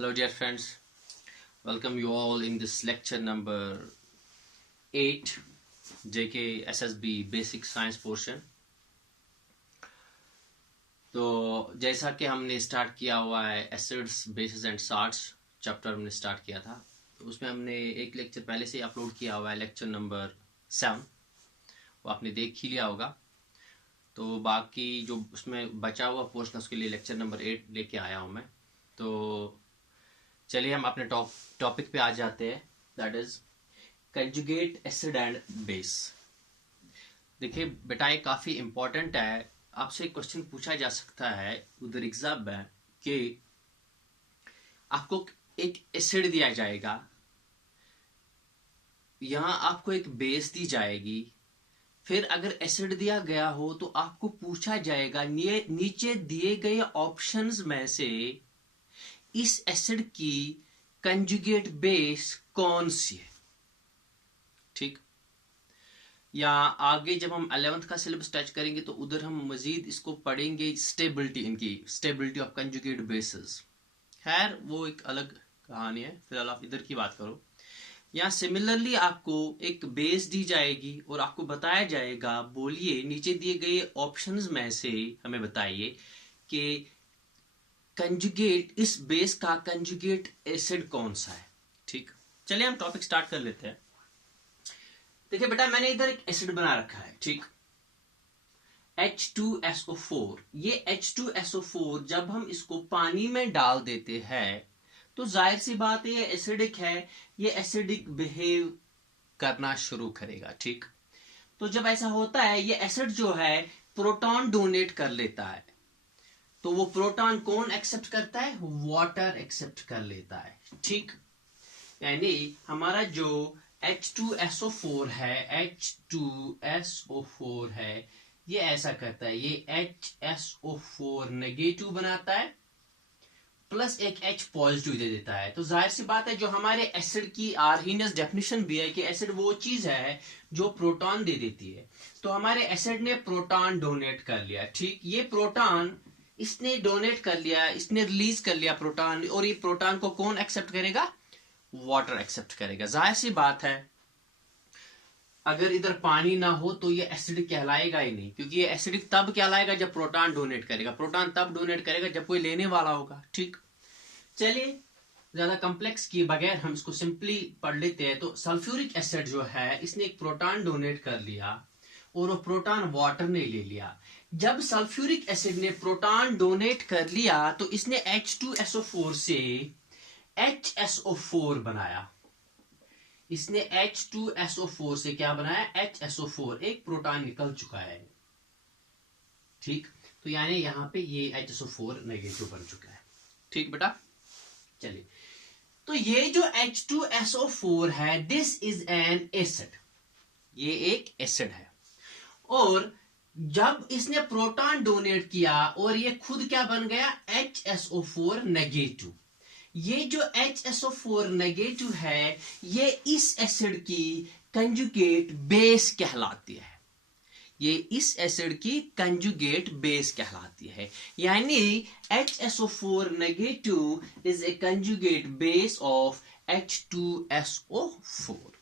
Hello dear friends, welcome you all in this lecture number 8 JK SSB Basic Science Portion। तो जैसा कि हमने start किया हुआ है acids bases and salts chapter हमने स्टार्ट किया था, तो उसमें हमने एक लेक्चर पहले से अपलोड किया हुआ है, लेक्चर नंबर 7, वो आपने देख ही लिया होगा। तो बाकी जो उसमें बचा हुआ पोर्शन उसके लिए लेक्चर नंबर 8 लेके आया हूँ मैं। तो चलिए हम अपने टॉपिक पे आ जाते हैं, that is conjugate acid and base. देखिए बेटा, ये काफी इंपॉर्टेंट है। आपसे एक क्वेश्चन पूछा जा सकता है उधर एग्जाम में कि आपको एक एसिड दिया जाएगा, यहां आपको एक बेस दी जाएगी, फिर अगर एसिड दिया गया हो तो आपको पूछा जाएगा नीचे दिए गए ऑप्शंस में से इस एसिड की कंजुगेट बेस कौन सी है। ठीक, या आगे जब हम 11th का सिलेबस टच करेंगे तो उधर हम मजीद इसको पढ़ेंगे, स्टेबिलिटी ऑफ कंजुगेट बेसिस। खैर वो एक अलग कहानी है, फिलहाल आप इधर की बात करो। यहाँ सिमिलरली आपको एक बेस दी जाएगी और आपको बताया जाएगा, बोलिए नीचे दिए गए ऑप्शंस में से हमें बताइए कि कंजुगेट, इस बेस का कंजुगेट एसिड कौन सा है। ठीक, चलिए हम टॉपिक स्टार्ट कर लेते हैं। देखिए बेटा, मैंने इधर एक एसिड बना रखा है, ठीक, H2SO4। ये H2SO4 जब हम इसको पानी में डाल देते हैं तो जाहिर सी बात है ये एसिडिक है, ये एसिडिक बिहेव करना शुरू करेगा। ठीक, तो जब ऐसा होता है ये एसिड जो है प्रोटॉन डोनेट कर लेता है, तो वो प्रोटॉन कौन एक्सेप्ट करता है? वाटर एक्सेप्ट कर लेता है। ठीक, यानी हमारा जो H2SO4 है, H2SO4 है, ये ऐसा करता है, ये HSO4 नेगेटिव बनाता है प्लस एक H पॉजिटिव दे देता है। तो जाहिर सी बात है जो हमारे एसिड की आर्हीनियस डेफिनेशन भी है कि एसिड वो चीज है जो प्रोटॉन दे देती है। तो हमारे एसिड ने प्रोटॉन डोनेट कर लिया। ठीक, ये प्रोटॉन इसने डोनेट कर लिया, इसने रिलीज कर लिया प्रोटॉन, और ये प्रोटॉन को कौन एक्सेप्ट करेगा? वाटर एक्सेप्ट करेगा। जाहिर सी बात है अगर इधर पानी ना हो तो ये एसिडिक कहलाएगा ही नहीं, क्योंकि ये एसिडिक तब कहलाएगा जब प्रोटॉन डोनेट करेगा। प्रोटॉन तब डोनेट करेगा जब कोई लेने वाला होगा। ठीक, चलिए ज्यादा कॉम्प्लेक्स किए बगैर हम इसको सिंपली पढ़ लेते हैं। तो सल्फ्यूरिक एसिड जो है इसने एक प्रोटॉन डोनेट कर लिया और वो प्रोटॉन वाटर ने ले लिया। जब सल्फ्यूरिक एसिड ने प्रोटॉन डोनेट कर लिया तो इसने H2SO4 से HSO4 बनाया। इसने H2SO4 से क्या बनाया? HSO4, एक प्रोटॉन निकल चुका है। ठीक, तो यानी यहां पे ये HSO4 नेगेटिव बन चुका है। ठीक बेटा, चलिए, तो ये जो H2SO4 है, दिस इज एन एसिड, ये एक एसिड है। और जब इसने प्रोटॉन डोनेट किया और ये खुद क्या बन गया? HSO4 negative. ये जो HSO4 नेगेटिव है ये इस एसिड की कंजुगेट बेस कहलाती है। ये इस एसिड की कंजुगेट बेस कहलाती है, यानी HSO4 negative is a conjugate base of H2SO4।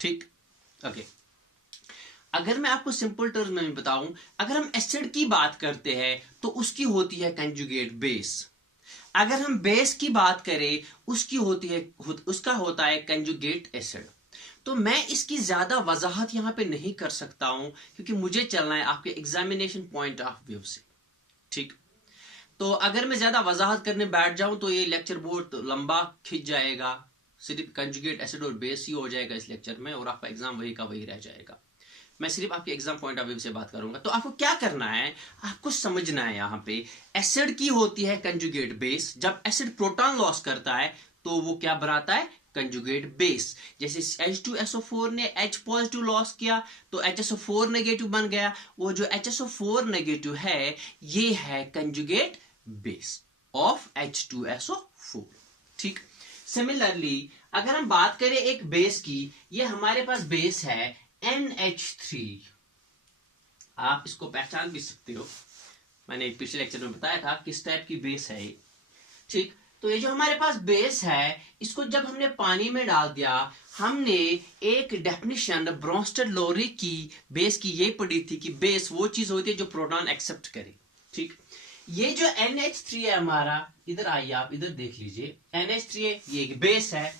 ठीक, ओके। अगर मैं आपको सिंपल टर्म में बताऊं, अगर हम एसिड की बात करते हैं तो उसकी होती है कंजुगेट बेस। अगर हम बेस की बात करें उसका होता है कंजुगेट एसिड। तो मैं इसकी ज्यादा वजाहत यहां पे नहीं कर सकता हूं क्योंकि मुझे चलना है आपके एग्जामिनेशन पॉइंट ऑफ व्यू से। ठीक, तो अगर मैं ज्यादा वजाहत करने बैठ जाऊं तो ये लेक्चर बहुत लंबा खिंच जाएगा, सिर्फ कंजुगेट एसिड और बेस ही हो जाएगा इस लेक्चर में, और आपका एग्जाम वही का वही रह जाएगा। मैं सिर्फ आपके एग्जाम पॉइंट ऑफ व्यू से बात करूंगा। तो आपको क्या करना है, आपको समझना है यहां पे एसिड की होती है कंजुगेट बेस। जब एसिड प्रोटॉन लॉस करता है तो वो क्या बनाता है? Conjugate base. जैसे H2SO4 ने H पॉजिटिव लॉस किया तो HSO4 नेगेटिव बन गया। वो जो HSO4 नेगेटिव है ये है कंजुगेट बेस ऑफ H2SO4। ठीक, सिमिलरली अगर हम बात करें एक बेस की, ये हमारे पास बेस है NH3। आप इसको पहचान भी सकते हो, मैंने पिछले लेक्चर में बताया था किस टाइप की बेस है ये। ठीक, तो ये जो हमारे पास बेस है, इसको जब हमने पानी में डाल दिया, हमने एक डेफिनेशन ब्रोंस्टेड लोरी की बेस की ये पढ़ी थी कि बेस वो चीज होती है जो प्रोटॉन एक्सेप्ट करे। ठीक, ये जो NH3 है हमारा, इधर आइए आप इधर देख लीजिए, NH3 है, ये एक बेस है,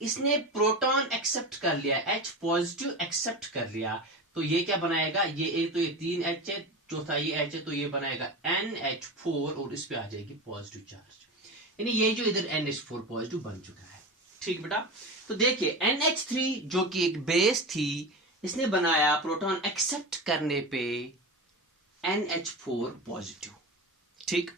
इसने प्रोटॉन एक्सेप्ट कर लिया, H पॉजिटिव एक्सेप्ट कर लिया, तो ये क्या बनाएगा, ये एक तो ये 3H है, चौथा ये H है, तो ये बनाएगा NH4 और इस पे आ जाएगी पॉजिटिव चार्ज, यानी ये जो इधर NH4 पॉजिटिव बन चुका है। ठीक बेटा, तो देखिए NH3 जो कि एक बेस थी, इसने बनाया प्रोटॉन एक्सेप्ट करने पे NH4 पॉजिटिव। ठीक,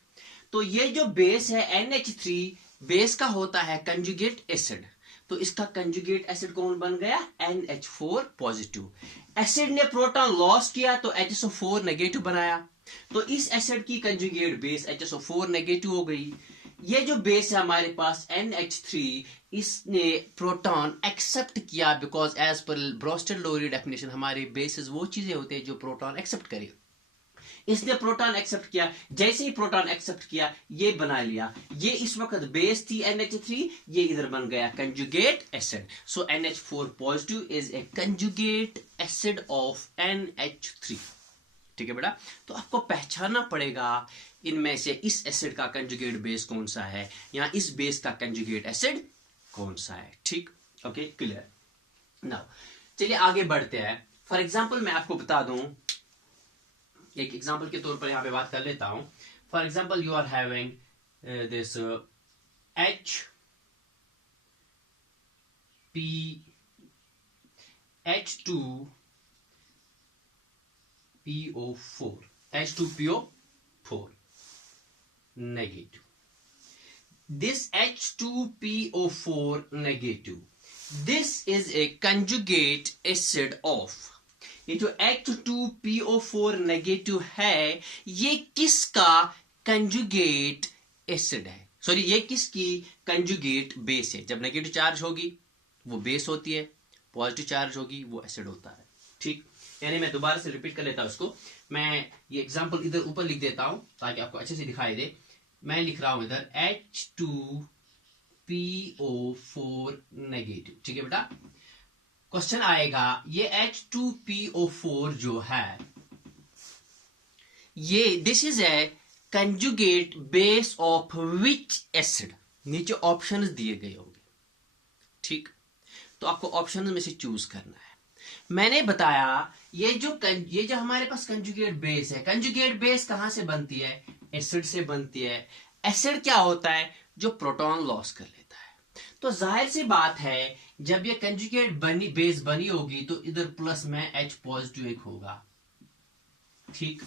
तो ये जो बेस है NH3, बेस का होता है कंजुगेट एसिड, तो इसका कंजुगेट एसिड कौन बन गया, NH4 पॉजिटिव। एसिड ने प्रोटॉन लॉस किया तो HSO4 नेगेटिव बनाया, तो इस एसिड की कंजुगेट बेस HSO4 नेगेटिव हो गई। ये जो बेस है हमारे पास NH3, इसने प्रोटॉन एक्सेप्ट किया, बिकॉज एज पर ब्रोंस्टेड लोरी डेफिनेशन हमारे बेसिस वो चीजें होते हैं जो प्रोटॉन एक्सेप्ट करे। इसने प्रोटॉन एक्सेप्ट किया, जैसे ही प्रोटॉन एक्सेप्ट किया ये बना लिया, ये इस वक्त बेस थी NH3, ये इधर बन गया conjugate acid. So NH4 positive is a conjugate acid of NH3। ठीक है बेटा, तो आपको पहचानना पड़ेगा इनमें से इस एसिड का कंजुगेट बेस कौन सा है या इस बेस का कंजुगेट एसिड कौन सा है। ठीक, ओके, क्लियर। नाउ चलिए आगे बढ़ते हैं। फॉर एग्जांपल मैं आपको बता दूं, एक एग्जांपल के तौर पर यहां पे बात कर लेता हूं। For example you are having this H2PO4 negative. This H2PO4 negative, this is a conjugate acid of, ये जो H2PO4 नेगेटिव है, ये किसका कंजुगेट एसिड है, सॉरी ये किसकी कंजुगेट बेस है। जब नेगेटिव चार्ज होगी वो बेस होती है, पॉजिटिव चार्ज होगी वो एसिड होता है। ठीक, यानी मैं दोबारा से रिपीट कर लेता हूं उसको, मैं ये एग्जांपल इधर ऊपर लिख देता हूं ताकि आपको अच्छे से दिखाई दे। मैं लिख रहा हूं इधर H2PO4 नेगेटिव। ठीक है बेटा, क्वेश्चन आएगा ये H2PO4 जो है, ये this is a conjugate base of which acid, नीचे ऑप्शंस दिए गए होंगे। ठीक, तो आपको ऑप्शन में से चूज करना है। मैंने बताया ये जो हमारे पास कंजुगेट बेस है, कंजुगेट बेस कहां से बनती है, एसिड से बनती है। एसिड क्या होता है, जो प्रोटॉन लॉस कर लेता है। तो जाहिर सी बात है जब ये कंजुगेट बेस बनी होगी तो इधर प्लस में H पॉजिटिव एक होगा। ठीक,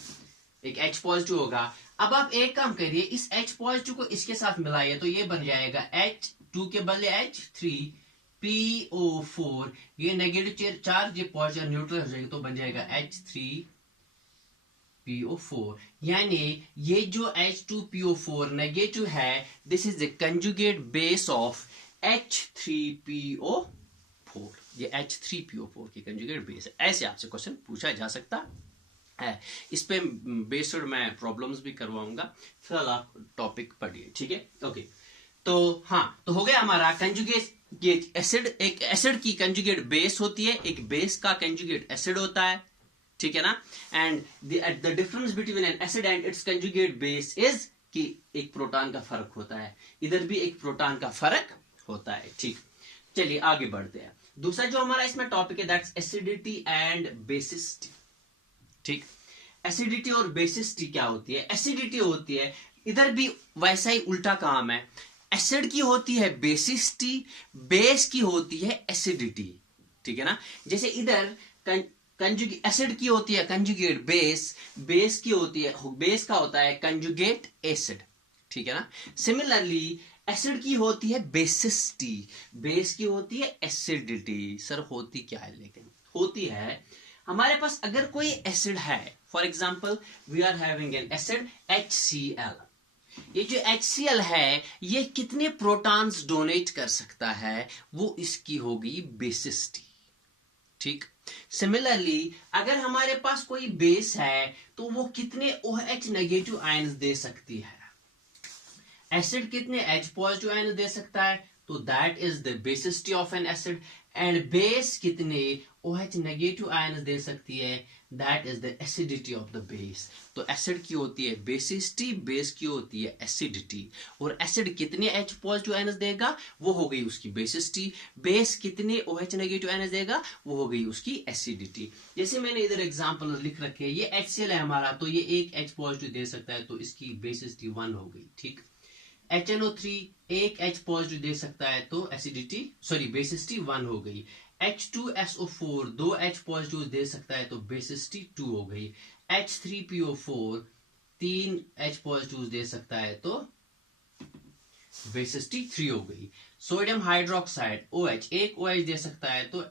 एक H पॉजिटिव होगा। अब आप एक काम करिए, इस H पॉजिटिव को इसके साथ मिलाइए तो ये बन जाएगा H2 के बदले H3PO4, ये नेगेटिव चार्ज ये पॉजिटिव न्यूट्रल हो जाएगा तो बन जाएगा H3PO4। यानी ये जो H2PO4 नेगेटिव है, this is the conjugate base of H3PO4, ये H3PO4 की कंजुगेट बेस है। ऐसे आपसे क्वेश्चन पूछा जा सकता है, इस पे बेस्ड मैं प्रॉब्लम्स भी करवाऊंगा। फिलहाल आप टॉपिक पढ़िए। ठीक है, ओके, तो हाँ, तो हो गया हमारा कंजुगेट। ये एसिड, एक एसिड की कंजुगेट बेस होती है, एक बेस का कंजुगेट एसिड होता है। ठीक है ना, and the difference between N acid and it's conjugate base is कि एक प्रोटॉन का फर्क होता है, इधर भी एक प्रोटॉन का फर्क होता है। ठीक, चलिए आगे बढ़ते हैं। दूसरा जो हमारा इसमें टॉपिक है दैट्स एसिडिटी एंड बेसिसिटी। ठीक, एसिडिटी और बेसिसिटी क्या होती है। एसिडिटी होती है, इधर भी वैसा ही उल्टा काम है, एसिड की होती है बेसिसिटी, बेस की होती है एसिडिटी। ठीक है ना, जैसे इधर एसिड की होती है कंजुगेट बेस, बेस की होती है, बेस का होता है कंजुगेट एसिड। ठीक है ना, सिमिलरली एसिड की होती है बेसिसिटी, बेस की होती है एसिडिटी। सर होती क्या है, लेकिन होती है हमारे पास अगर कोई एसिड है, for example we are having an acid HCl, ये जो HCl है ये कितने प्रोटॉन्स डोनेट कर सकता है, वो इसकी होगी बेसिसिटी। ठीक, सिमिलरली अगर हमारे पास कोई बेस है तो वो कितने OH नेगेटिव आयंस दे सकती है, एसिड कितने H पॉजिटिव आयन दे सकता है, तो that is the basicity of N acid. And base कितने OH नेगेटिव आयन दे सकती है, that is the acidity of the base. तो एसिड की होती है बेसिसिटी, बेस की होती है एसिडिटी। और एसिड कितने H पॉजिटिव आयन देगा, वो हो गई उसकी बेसिसिटी। बेस कितने OH नेगेटिव आयन देगा, वो हो गई उसकी एसिडिटी। जैसे मैंने इधर एग्जांपल लिख रखे हैं, ये HCl है हमारा, तो ये एक H पॉजिटिव दे सकता है, तो इसकी बेसिसिटी 1 हो गई। ठीक। HNO3 एक H पॉजिटिव दे सकता है, तो एसिडिटी बेसिसिटी 1 हो गई। H2SO4 दो H पॉजिटिव दे सकता है, तो बेसिसिटी 2 हो गई। H3PO4 तीन H पॉजिटिव दे सकता है, तो बेसिसिटी 3 हो गई। सोडियम हाइड्रोक्साइड OH एक OH दे सकता है, तो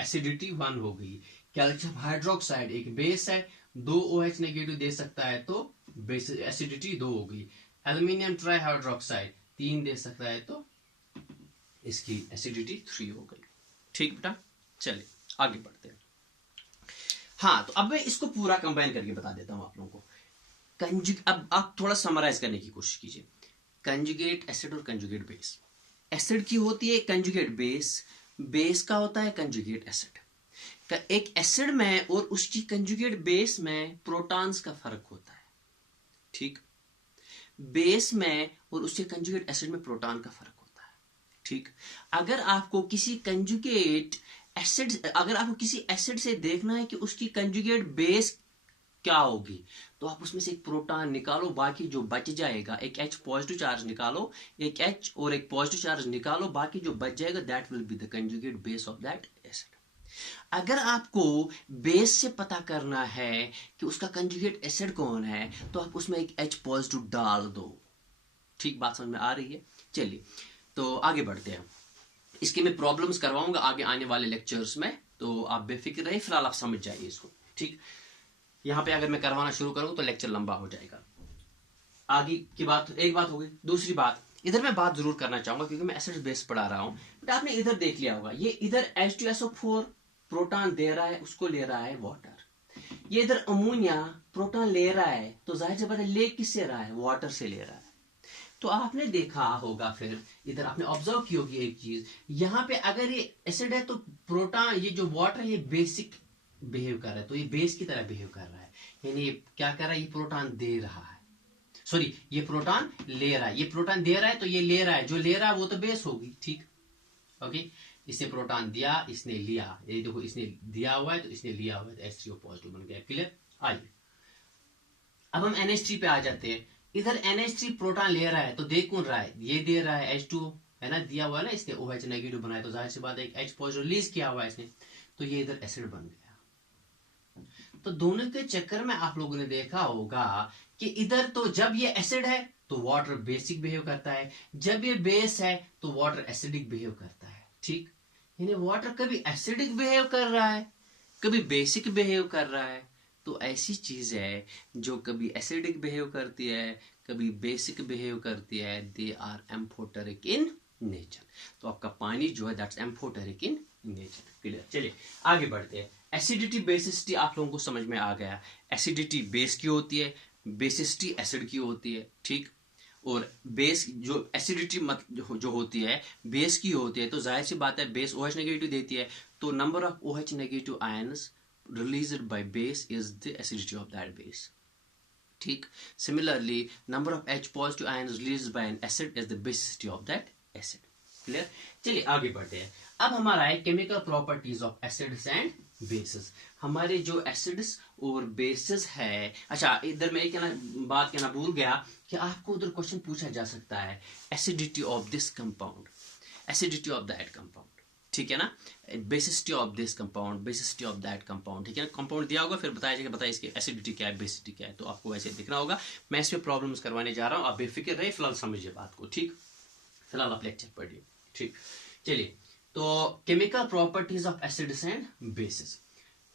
एसिडिटी 1 हो गई। कैल्शियम हाइड्रोक्साइड एक बेस है, दो OH नेगेटिव दे सकता है, तो एसिडिटी 2 हो गई। एल्यूमिनियम ट्राइहाइड्रोक्साइड 3 दे सकता है, तो इसकी एसिडिटी 3 हो गई। ठीक बेटा, चलिए आगे बढ़ते हैं। हाँ, तो अब मैं इसको पूरा कंबाइन करके बता देता हूं आप लोगों को। अब आप थोड़ा समराइज करने की कोशिश कीजिए। कंजुगेट एसिड और कंजुगेट बेस। एसिड की होती है कंजुगेट बेस, बेस का होता है कंजुगेट एसिड। एक एसिड में और उसकी कंजुगेट बेस में प्रोटॉन्स का फर्क होता है। ठीक। बेस में और उसके कंजुगेट एसिड में प्रोटॉन का फर्क होता है। ठीक। अगर आपको किसी एसिड से देखना है कि उसकी कंजुगेट बेस क्या होगी, तो आप उसमें से एक प्रोटॉन निकालो, बाकी जो बच जाएगा, एक H पॉजिटिव चार्ज निकालो, एक H और एक पॉजिटिव चार्ज निकालो, बाकी जो बच जाएगा that will be the conjugate base of that acid. अगर आपको बेस से पता करना है कि उसका कंजुगेट एसिड कौन है, तो आप उसमें एक H पॉजिटिव डाल दो। ठीक, बात समझ में आ रही है? चलिए तो आगे बढ़ते हैं। इसके मैं प्रॉब्लम्स करवाऊंगा आगे आने वाले लेक्चर्स में, तो आप बेफिक्र रहिए, फिलहाल आप समझ जाइए इसको। ठीक, यहां पे अगर मैं करवाना शुरू करूं तो लेक्चर लंबा हो जाएगा। आगे की बात एक बात होगी। दूसरी बात, इधर मैं बात जरूर करना चाहूंगा क्योंकि मैं एसिड बेस पढ़ा रहा हूं, बट आपने इधर देख लिया होगा, ये इधर H2SO4 प्रोटॉन दे रहा है, उसको ले रहा है वाटर। ये इधर अमोनिया प्रोटॉन ले रहा है, तो जाहिर सी बात है ले किससे रहा है, वाटर से ले रहा है। तो आपने देखा होगा, फिर इधर आपने ऑब्जर्व की होगी एक चीज, यहाँ पे अगर ये एसिड है तो प्रोटॉन, ये जो वाटर है ये बेसिक बिहेव कर रहा है, तो ये बेस की तरह बिहेव कर रहा है। यानी ये क्या कर रहा है, ये प्रोटॉन दे रहा है, ये प्रोटॉन ले रहा है। ये प्रोटॉन दे रहा है तो ये ले रहा है, जो ले रहा है वो तो बेस होगी। ठीक, ओके। इसने प्रोटॉन दिया, इसने लिया, ये देखो इसने दिया हुआ है तो इसने लिया हुआ है, H3O पॉजिटिव बन गया। क्लियर? आइए अब हम NH3 पे आ जाते हैं। इधर NH3 प्रोटॉन ले रहा है, तो देख कौन रहा है, ये दे रहा है H2, है ना, दिया हुआ है ना, इसने OH नेगेटिव बनाया, तो जाहिर सी बात है एक H पॉजिटिव रिलीज किया हुआ है इसने, तो ये इधर एसिड बन गया। तो दोनों के चक्कर में आप लोगों ने देखा होगा कि इधर तो जब ये एसिड है तो वाटर बेसिक बिहेव करता है, जब ये बेस है तो वाटर एसिडिक बिहेव करता है। ठीक, यानी वाटर कभी एसिडिक बिहेव कर रहा है, कभी बेसिक बिहेव कर रहा है। तो ऐसी चीज है जो कभी एसिडिक बिहेव करती है, कभी बेसिक बिहेव करती है, they are amphoteric in nature. तो आपका पानी जो है that's amphoteric in nature. Clear? चलिए आगे बढ़ते हैं। एसिडिटी बेसिसिटी आप लोगों को समझ में आ गया। एसिडिटी बेस की होती है, बेसिसिटी एसिड की होती है। ठीक, और बेस जो एसिडिटी जो होती है बेस की होती है, तो जाहिर सी बात है बेस OH नेगेटिव देती है, तो number of OH negative ions released by base is the acidity of that base. ठीक, similarly number of H positive ions released by an acid is the basicity of that acid. Clear? चलिए आगे बढ़ते हैं। अब हमारा है chemical properties of acids and bases. हमारे जो एसिड्स और बेसिस है, अच्छा इधर मैं एक बात कहना भूल गया कि आपको उधर क्वेश्चन पूछा जा सकता है, acidity of this compound, acidity of that compound. ठीक है ना, basicity of this compound, basicity of that compound. ठीक है ना, कंपाउंड दिया होगा, फिर बताया जाएगा बताइए इसकी एसिडिटी क्या है, बेसिसिटी क्या है, तो आपको वैसे दिखना होगा। मैं इस पे प्रॉब्लम्स करवाने जा रहा हूँ, आप बेफिक्र रहे, फिलहाल समझिए बात को। ठीक, फिलहाल आप लेक्चर पढ़िए। ठीक, चलिए तो chemical properties of acids and bases.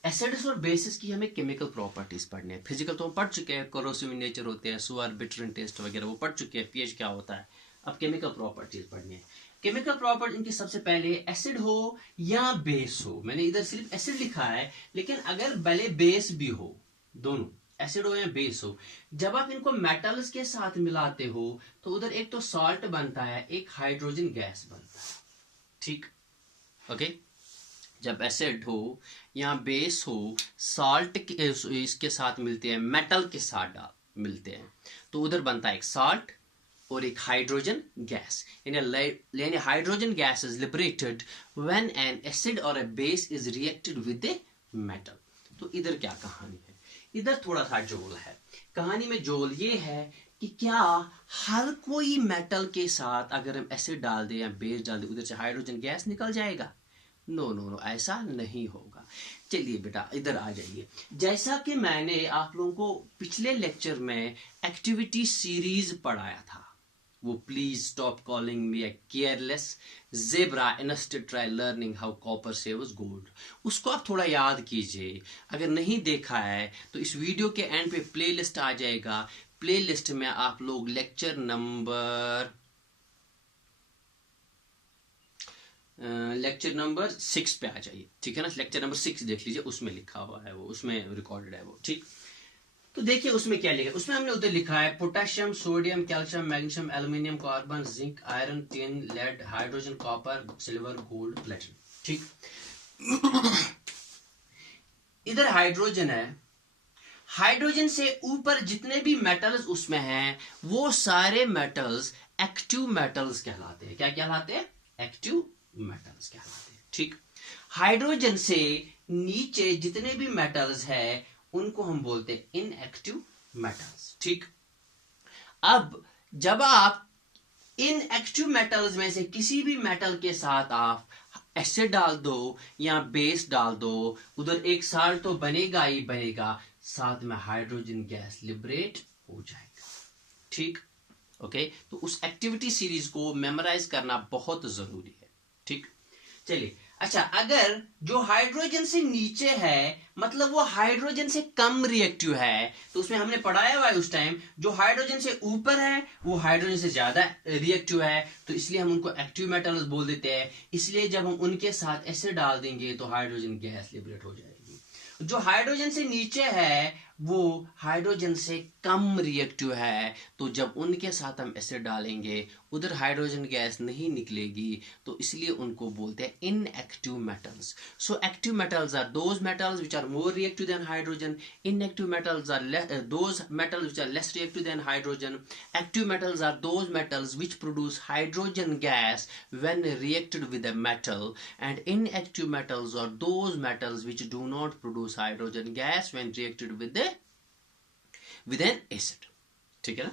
Acids और बेसिस की हमें केमिकल प्रॉपर्टीज पढ़ने हैं। फिजिकल तो हम पढ़ चुके हैं, कोरोसिव नेचर होते हैं, सुअर, बिटर टेस्ट वगैरह वो पढ़ चुके हैं, पीएच क्या होता है। अब केमिकल प्रॉपर्टीज पढ़नी है। केमिकल प्रॉपर्टी इनकी सबसे पहले एसिड हो या बेस हो, मैंने इधर सिर्फ एसिड लिखा है, लेकिन अगर भले बेस भी हो, दोनों एसिड हो या बेस हो, जब आप इनको मेटल्स के साथ मिलाते हो तो उधर एक तो सॉल्ट बनता है, एक हाइड्रोजन गैस बनता है, ठीक, ओके। जब एसिड हो या बेस हो, सॉल्ट इसके साथ मिलते हैं, मेटल के साथ मिलते हैं, तो उधर बनता है एक सॉल्ट और एक हाइड्रोजन गैस, यानी hydrogen gas is liberated when an acid और a base is reacted with a metal. तो इधर क्या कहानी है, इधर थोड़ा सा जोल है। कहानी में जोल ये है कि क्या हर कोई मेटल के साथ अगर हम एसिड डाल दें या बेस डाल दें उधर से हाइड्रोजन गैस निकल जाएगा? नो नो नो, ऐसा नहीं होगा। चलिए बेटा इधर आ जाइए। जैसा कि मैंने आप लोगों को पिछले लेक्चर में एक्टिविटी सीरीज पढ़ाया था, वो please stop calling me a careless zebra, instead try learning how copper saves gold, उसको आप थोड़ा याद कीजिए। अगर नहीं देखा है तो इस वीडियो के एंड पे प्लेलिस्ट आ जाएगा, प्लेलिस्ट में आप लोग लेक्चर नंबर 6 पे आ जाइए, ठीक है ना। लेक्चर नंबर 6 देख लीजिए, उसमें लिखा हुआ है वो, उसमें रिकॉर्डेड है वो, ठीक। तो देखिए उसमें क्या लिखा है, उसमें हमने उधर लिखा है potassium, sodium, calcium, magnesium, aluminium, carbon, zinc, iron, tin, lead, hydrogen, copper, silver, gold, platinum, ठीक। इधर हाइड्रोजन है, हाइड्रोजन से ऊपर जितने भी मेटल्स उसमें हैं वो सारे मेटल्स एक्टिव मेटल्स कहलाते हैं। क्या कहलाते हैं? एक्टिव मेटल्स कहलाते हैं, ठीक। हाइड्रोजन से नीचे जितने भी मेटल्स है उनको हम बोलते हैं इनएक्टिव मेटल्स, ठीक। अब जब आप इन एक्टिव मेटल्स में से किसी भी मेटल के साथ आप एसिड डाल दो या बेस डाल दो, उधर एक साल्ट तो बनेगा ही बनेगा, साथ में हाइड्रोजन गैस लिबरेट हो जाएगा, ठीक, ओके। तो उस एक्टिविटी सीरीज को मेमोराइज करना बहुत जरूरी है, ठीक। चलिए, अच्छा, अगर जो हाइड्रोजन से नीचे है मतलब वो हाइड्रोजन से कम रिएक्टिव है, तो उसमें हमने पढ़ाया हुआ है उस टाइम, जो हाइड्रोजन से ऊपर है वो हाइड्रोजन से ज्यादा रिएक्टिव है, तो इसलिए हम उनको एक्टिव मेटल्स बोल देते हैं। इसलिए जब हम उनके साथ एसिड डाल देंगे तो हाइड्रोजन गैस लिबरेट हो जाएगी। जो हाइड्रोजन से नीचे है वो हाइड्रोजन से कम रिएक्टिव है, तो जब उनके साथ हम एसिड डालेंगे उधर हाइड्रोजन गैस नहीं निकलेगी, तो इसलिए उनको बोलते हैं inactive metals. So active metals are those metals which are more reactive than hydrogen, inactive metals are those metals which are less reactive than hydrogen, active metals are those metals which produce hydrogen gas when reacted with a metal, and inactive metals are those metals which do not produce hydrogen gas when reacted with an acid, ठीक है ना।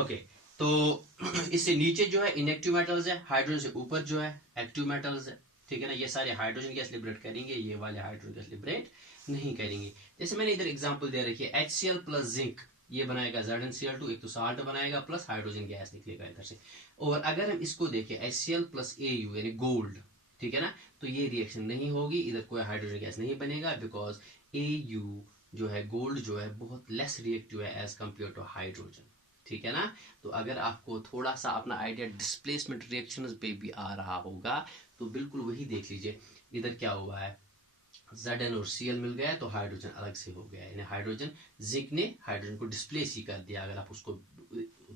Okay, तो इससे नीचे जो है inactive metals है, hydrogen से ऊपर जो है एक्टिव मेटल्स है, ठीक है ना। ये सारे हाइड्रोजन गैस लिबरेट करेंगे, ये वाले हाइड्रोजन गैस लिबरेट नहीं करेंगे। जैसे मैंने इधर एग्जांपल दे रखी है, HCl प्लस जिंक, ये बनाएगा ZnCl2, एक तो साल्ट बनाएगा प्लस हाइड्रोजन गैस निकलेगा इधर से। और अगर हम इसको देखें HCl प्लस AU यानी गोल्ड, ठीक है ना, तो ये रिएक्शन नहीं होगी, इधर कोई हाइड्रोजन गैस नहीं बनेगा, बिकॉज AU जो है, गोल्ड जो है, बहुत लेस रिएक्टिव है एज कंपेयर टू हाइड्रोजन, ठीक है ना। तो अगर आपको थोड़ा सा अपना आइडिया डिस्प्लेसमेंट रिएक्शंस पे भी आ रहा होगा तो बिल्कुल वही देख लीजिए। इधर क्या हुआ है, Zn और Cl मिल गया तो हाइड्रोजन अलग से हो गया, यानी हाइड्रोजन, जिंक ने हाइड्रोजन को डिस्प्लेस ही कर दिया, अगर आप उसको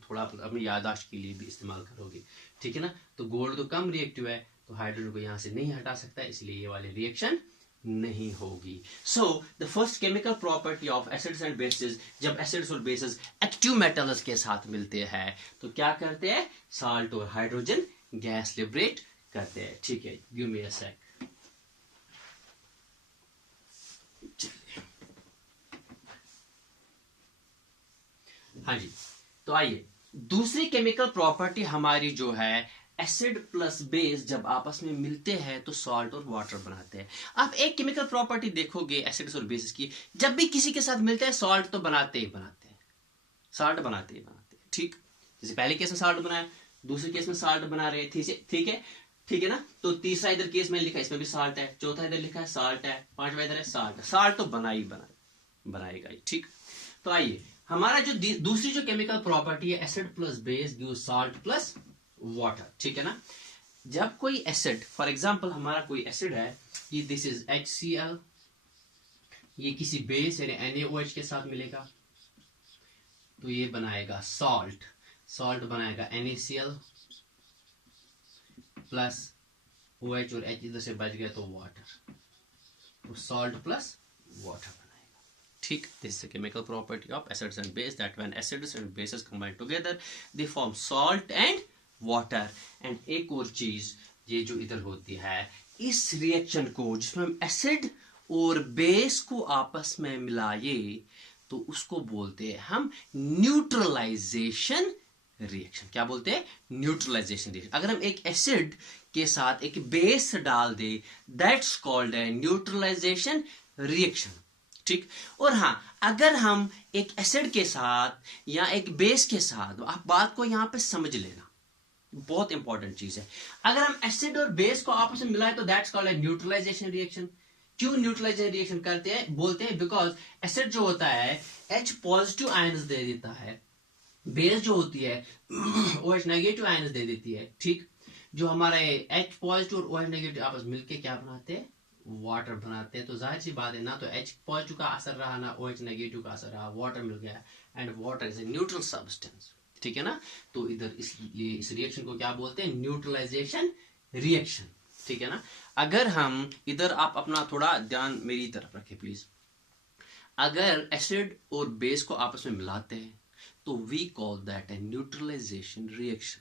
थोड़ा अपनी याददाश्त के लिए भी इस्तेमाल करोगे, ठीक है ना। तो गोल्ड तो कम रिएक्टिव है तो हाइड्रोजन को यहाँ से नहीं हटा सकता, इसलिए ये वाली रिएक्शन नहीं होगी। So the first chemical property of acids and bases, जब एसिड्स और बेसिस एक्टिव मेटल्स के साथ मिलते हैं तो क्या करते हैं, साल्ट और हाइड्रोजन गैस लिबरेट करते हैं, ठीक है। गिव मी अ सेक। हाँ जी, तो आइए, दूसरी केमिकल प्रॉपर्टी हमारी जो है, एसिड प्लस बेस जब आपस में मिलते हैं तो सॉल्ट और वाटर बनाते हैं। आप एक केमिकल प्रॉपर्टी देखोगे एसिड्स और बेसिस की, जब भी किसी के साथ मिलते हैं सॉल्ट तो बनाते ही बनाते हैं, सॉल्ट बनाते ही बनाते हैं, ठीक। जैसे पहले केस में सॉल्ट बनाया, दूसरे केस में सॉल्ट बना रहे थे, ठीक है ना। तो तीसरा इधर केस में लिखा है, इसमें भी सॉल्ट है, चौथा इधर लिखा है सॉल्ट है, पांचवा इधर है सॉल्ट है, सॉल्ट तो बनाएगा ही, ठीक। तो आइए, हमारा जो दूसरी जो केमिकल प्रॉपर्टी है, acid plus base gives salt plus water, ठीक है ना। जब कोई एसिड, फॉर एग्जांपल हमारा कोई एसिड है, ये दिस इज HCl, ये किसी बेस यानी NaOH के साथ मिलेगा, तो ये बनाएगा सॉल्ट, सॉल्ट बनाएगा NaCl प्लस OH और H इधर से बच गया तो वाटर, तो सॉल्ट प्लस वाटर बनाएगा। ठीक, this is chemical property of acids and base, that when acids and bases combine together they form salt and water. And एक और चीज ये जो इधर होती है, इस रिएक्शन को जिसमें हम एसिड और बेस को आपस में मिलाए तो उसको बोलते हैं हम न्यूट्रलाइजेशन रिएक्शन। क्या बोलते हैं? Neutralization reaction. अगर हम एक एसिड के साथ एक बेस डाल दे, दैट्स कॉल्ड है न्यूट्रलाइजेशन रिएक्शन। ठीक, और हाँ, अगर हम एक एसिड के साथ या एक बेस के साथ, आप बात को यहां पे समझ लेना, बहुत इंपॉर्टेंट चीज है, अगर हम एसिड और बेस को आपस में मिलाए तो दैट्स कॉल्ड है न्यूट्रलाइजेशन रिएक्शन। क्यों न्यूट्रलाइजेशन रिएक्शन करते हैं बोलते हैं? बिकॉज एसिड जो होता है H पॉजिटिव आयंस दे देता है, बेस जो होती है OH नेगेटिव आयंस दे देती है। ठीक, जो हमारे H पॉजिटिव और OH नेगेटिव आपस मिलके क्या बनाते हैं? वाटर बनाते हैं। तो जाहिर सी बात है, ना तो H पॉजिटिव का असर रहा ना OH नेगेटिव का असर रहा, वाटर मिल गया, and water is a neutral substance. ठीक है ना, तो इधर इस रिएक्शन को क्या बोलते हैं? Neutralization reaction. ठीक है ना, अगर हम इधर, आप अपना थोड़ा ध्यान मेरी तरफ रखें प्लीज, अगर एसिड और बेस को आपस में मिलाते हैं तो we call that a neutralization reaction.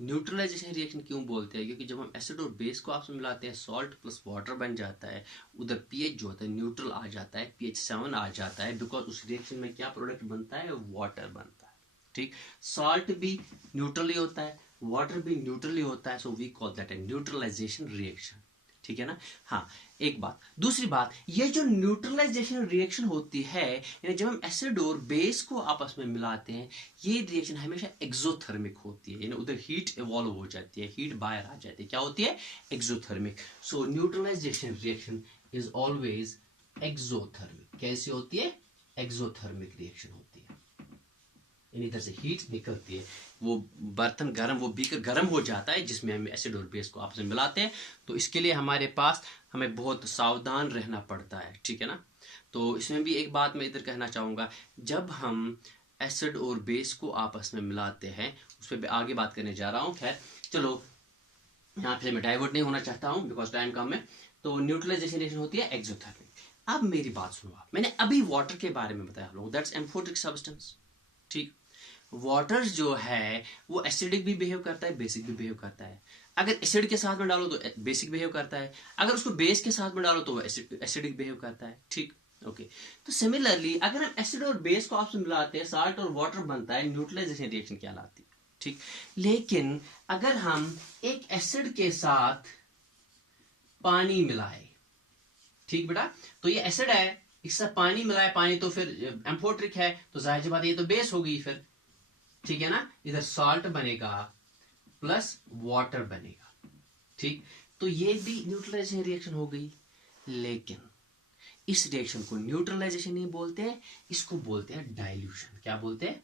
Neutralization reaction क्यों बोलते हैं? क्योंकि जब हम एसिड और बेस को आपस में मिलाते हैं, सॉल्ट प्लस वाटर बन जाता है, उधर पीएच जो होता है न्यूट्रल आ जाता है, pH 7 आ जाता है, बिकॉज उस रिएक्शन में क्या प्रोडक्ट बनता है? वाटर बनता है। ठीक, सॉल्ट भी न्यूट्रल ही होता है, वाटर भी न्यूट्रल ही होता है, so we call that a neutralization reaction. ठीक है ना। हाँ, एक बात, दूसरी बात, ये जो न्यूट्रलाइजेशन रिएक्शन होती है, यानी जब हम एसिड और बेस को आपस में मिलाते हैं, ये रिएक्शन हमेशा एक्सोथर्मिक होती है, यानी उधर हीट इवॉल्व हो जाती है, हीट बाहर आ जाती है। क्या होती है? Exothermic. So neutralization reaction is always exothermic. कैसी होती है? एक्सोथर्मिक रिएक्शन होती है, इधर से हीट निकलती है, वो बर्तन गर्म, वो बीकर गर्म हो जाता है जिसमें हम एसिड और बेस को आपस में मिलाते हैं। तो इसके लिए हमारे पास हमें बहुत सावधान रहना पड़ता है। ठीक है ना, तो इसमें भी एक बात मैं इधर कहना चाहूंगा, जब हम एसिड और बेस को आपस में मिलाते हैं, उस पर आगे बात करने जा रहा हूं। खैर चलो, यहाँ पे मैं डाइवर्ट नहीं होना चाहता हूँ बिकॉज टाइम कम है। तो न्यूट्रलाइजेशन रिएक्शन होती है एक्सोथर्मिक। अब मेरी बात सुनो आप, मैंने अभी वाटर के बारे में बताया आप लोगों, दैट्स एम्फोटिक सब्सटेंस। ठीक, वाटर जो है वो एसिडिक भी बिहेव करता है, बेसिक भी बिहेव करता है। अगर एसिड के साथ में डालो तो बेसिक बिहेव करता है, अगर उसको बेस के साथ में डालो तो एसिडिक बिहेव करता है। ठीक, ओके। तो सिमिलरली अगर हम एसिड और बेस को आपस में मिलाते हैं, साल्ट और वाटर बनता है, न्यूट्रलाइजेशन रिएक्शन कहलाती है। ठीक, लेकिन अगर हम एक एसिड के साथ पानी मिलाए, ठीक बेटा, तो ये एसिड है, इससे पानी मिलाए, पानी तो फिर एम्फोट्रिक है, तो जाहिर सी बात ये तो बेस हो गई फिर। ठीक है ना, इधर सॉल्ट बनेगा प्लस वाटर बनेगा। ठीक, तो ये भी न्यूट्रलाइजेशन रिएक्शन हो गई। लेकिन इस रिएक्शन को न्यूट्रलाइजेशन नहीं बोलते हैं, इसको बोलते हैं डाइल्यूशन। क्या बोलते हैं?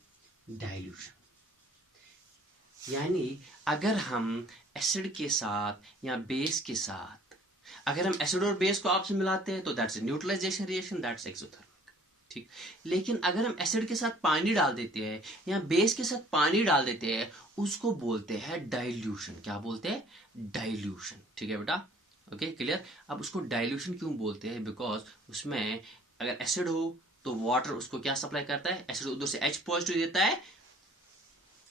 डाइल्यूशन। यानी अगर हम एसिड के साथ या बेस के साथ, अगर हम एसिड और बेस को आपस में मिलाते हैं तो that's a neutralization reaction, that's exothermic. ठीक, लेकिन अगर हम एसिड के साथ पानी डाल देते हैं या बेस के साथ पानी डाल देते हैं, उसको बोलते हैं डाइल्यूशन। क्या बोलते हैं? डाइल्यूशन। ठीक है बेटा, ओके, क्लियर। अब उसको डाइल्यूशन क्यों बोलते हैं? बिकॉज उसमें अगर एसिड हो तो वाटर उसको क्या सप्लाई करता है? एसिड उधर से H पॉजिटिव देता है,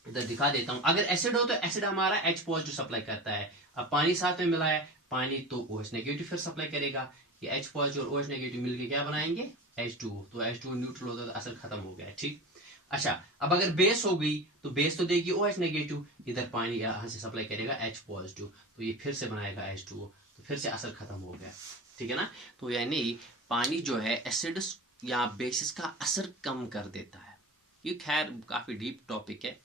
इधर दिखा देता हूं। अगर एसिड हो तो एसिड हमारा H पॉजिटिव सप्लाई करता है। अब पानी साथ में मिला है, पानी तो OH नेगेटिव फिर सप्लाई करेगा। ये H पॉजिटिव और OH नेगेटिव मिलके क्या बनाएंगे? H2O। तो H2O न्यूट्रल होता है तो असर खत्म हो गया। ठीक, अच्छा, अब अगर बेस हो गई तो बेस तो देगी OH नेगेटिव, इधर पानी यहां से सप्लाई करेगा H पॉजिटिव, तो ये फिर से बनाएगा H2O, तो फिर से असर खत्म हो गया। ठीक है ना, तो यानी पानी जो है एसिड या बेसिस का असर कम कर देता है। ये खैर काफी डीप टॉपिक है,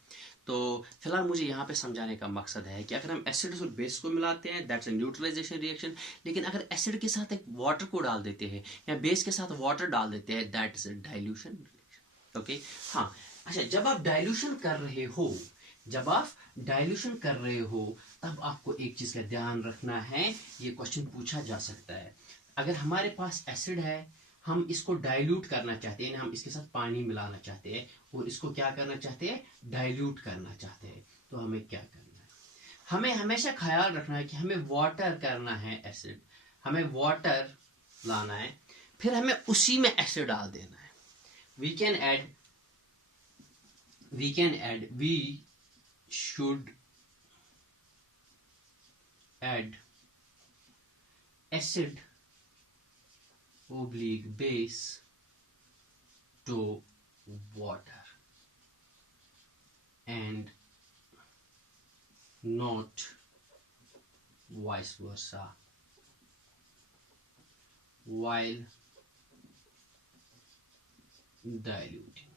तो फिलहाल मुझे यहाँ पे समझाने का मकसद है कि अगर हम एसिड और बेस को मिलाते हैं, दैट्स ए न्यूट्रलाइजेशन रिएक्शन। लेकिन अगर एसिड के साथ एक वाटर को डाल देते हैं या बेस के साथ वाटर डाल देते हैं, that is a dilution reaction. Okay, हाँ, अच्छा, जब आप डाइल्यूशन कर रहे हो, जब आप डाइल्यूशन कर रहे हो तब आपको एक चीज का ध्यान रखना है, ये क्वेश्चन पूछा जा सकता है। अगर हमारे पास एसिड है, हम इसको डाइल्यूट करना चाहते हैं, हम इसके साथ पानी मिलाना चाहते हैं और इसको क्या करना चाहते हैं, डाइल्यूट करना चाहते हैं। तो हमें क्या करना है, हमें हमेशा ख्याल रखना है कि हमें वाटर करना है एसिड, हमें वाटर लाना है, फिर हमें उसी में एसिड डाल देना है। We should add acid oblique base to water and not vice versa while diluting।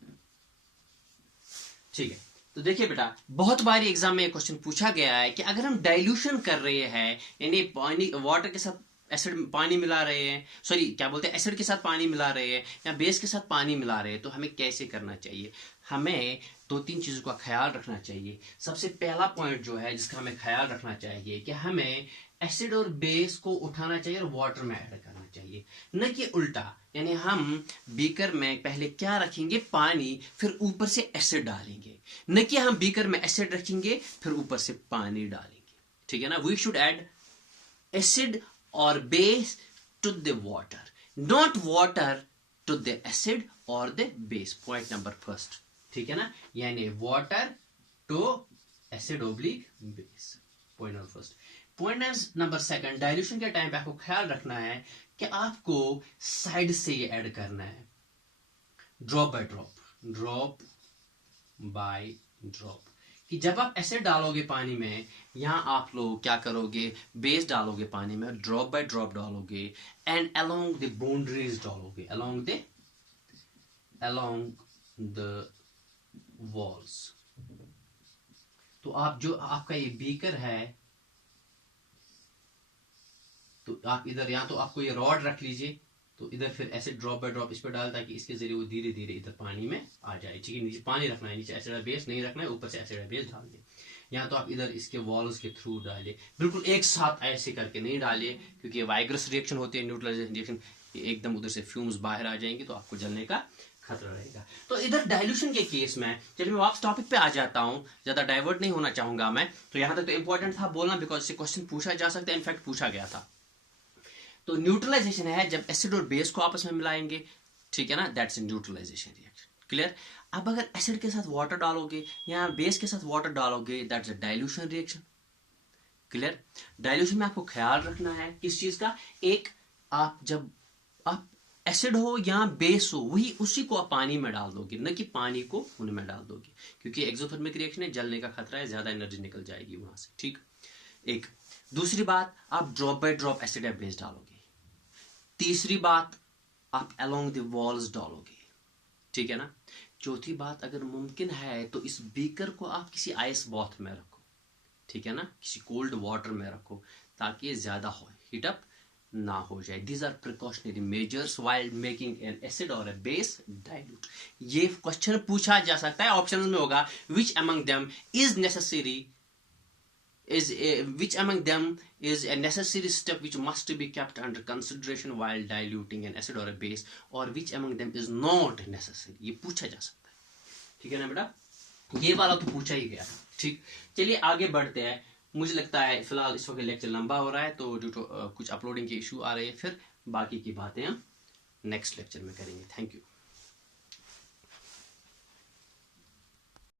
ठीक है, तो देखिए बेटा, बहुत बार एग्जाम में क्वेश्चन पूछा गया है कि अगर हम डाइल्यूशन कर रहे हैं, यानी पानी वाटर के साथ एसिड पानी मिला रहे हैं, सॉरी क्या बोलते हैं, एसिड के साथ पानी मिला रहे हैं या बेस के साथ पानी मिला रहे हैं, तो हमें कैसे करना चाहिए। हमें 2-3 चीजों का ख्याल रखना चाहिए। सबसे पहला पॉइंट जो है जिसका हमें ख्याल रखना चाहिए कि हमें एसिड और बेस को उठाना चाहिए और वाटर में ऐड करना चाहिए, न कि उल्टा। यानी हम बीकर में पहले क्या रखेंगे, पानी, फिर ऊपर से एसिड डालेंगे, न कि हम बीकर में एसिड रखेंगे फिर ऊपर से पानी डालेंगे। ठीक है ना। वी शुड ऐड एसिड और base to the water, not water to the acid और the base. Point number first, ठीक है ना, यानी water to acid oblique base, point number first. Point number second, dilution के टाइम पे आपको ख्याल रखना है कि आपको साइड से ये ऐड करना है, drop by drop, drop by drop. कि जब आप एसिड डालोगे पानी में, यहां आप लोग क्या करोगे, बेस डालोगे पानी में, ड्रॉप बाय ड्रॉप डालोगे एंड अलोंग द बाउंड्रीज डालोगे, अलोंग द वॉल्स। तो आप जो आपका ये बीकर है, तो आप इधर, या तो आपको ये रॉड रख लीजिए, तो इधर फिर एसिड ड्रॉप बाय ड्रॉप इस पर डाल, ताकि इसके जरिए वो धीरे धीरे इधर पानी में आ जाए। ठीक है, नीचे पानी रखना है, नीचे एसिड बेस नहीं रखना है, ऊपर से एसिड बेस डाल दे। या तो आप इधर इसके वॉल्स के थ्रू डालिए, बिल्कुल एक साथ ऐसे करके नहीं डालिए, क्योंकि वाइग्रस रिएक्शन होती है, न्यूट्रलाइजेशन रिएक्शन, एकदम उधर से फ्यूम्स बाहर आ जाएंगे तो आपको जलने का खतरा रहेगा। तो इधर डाइल्यूशन के केस में, चलिए मैं वापस टॉपिक पे आ जाता हूं, ज्यादा डाइवर्ट नहीं होना चाहूंगा मैं। तो यहां तक तो इंपॉर्टेंट था बोलना, बिकॉज से क्वेश्चन पूछा जा सकता है, इनफैक्ट पूछा गया था। तो न्यूट्रलाइजेशन है जब एसिड और बेस को आपस में मिलाएंगे, ठीक है ना, that's a neutralization reaction. Clear. अब अगर एसिड के साथ वाटर डालोगे या बेस के साथ वाटर डालोगे, that's a dilution reaction. Clear. Dilution में आपको ख्याल रखना है किस चीज का, एक आप जब आप एसिड हो या बेस हो, वही उसी को आप पानी में डाल दोगे, न कि पानी को उनमें डाल दोगे, क्योंकि एक्सोथर्मिक रिएक्शन है, जलने का खतरा है, ज्यादा एनर्जी निकल जाएगी वहां से। ठीक। एक दूसरी बात, आप ड्रॉप बाय ड्रॉप एसिड या बेस डालोगे। तीसरी बात, आप अलोंग द वॉल्स डालोगे। ठीक है ना। चौथी बात, अगर मुमकिन है तो इस बीकर को आप किसी आइस बॉथ में रखो, ठीक है ना, किसी कोल्ड वाटर में रखो, ताकि ये ज्यादा हो हीट अप ना हो जाए। These are precautionary measures while making an acid और ए बेस डाइल्यूट। ये क्वेश्चन पूछा जा सकता है, ऑप्शन में होगा which among them is necessary, which among them is a necessary step which must be kept under consideration while diluting an acid or a base, or which among them is not necessary। ये पूछा जा सकता है। ठीक है ना बेटा, ये वाला तो पूछा ही गया। ठीक, चलिए आगे बढ़ते हैं। मुझे लगता है फिलहाल इस वक्त लेक्चर लंबा हो रहा है, तो ड्यू टू कुछ अपलोडिंग के इशू आ रहे हैं, फिर बाकी की बातें हम नेक्स्ट लेक्चर में करेंगे। Thank you.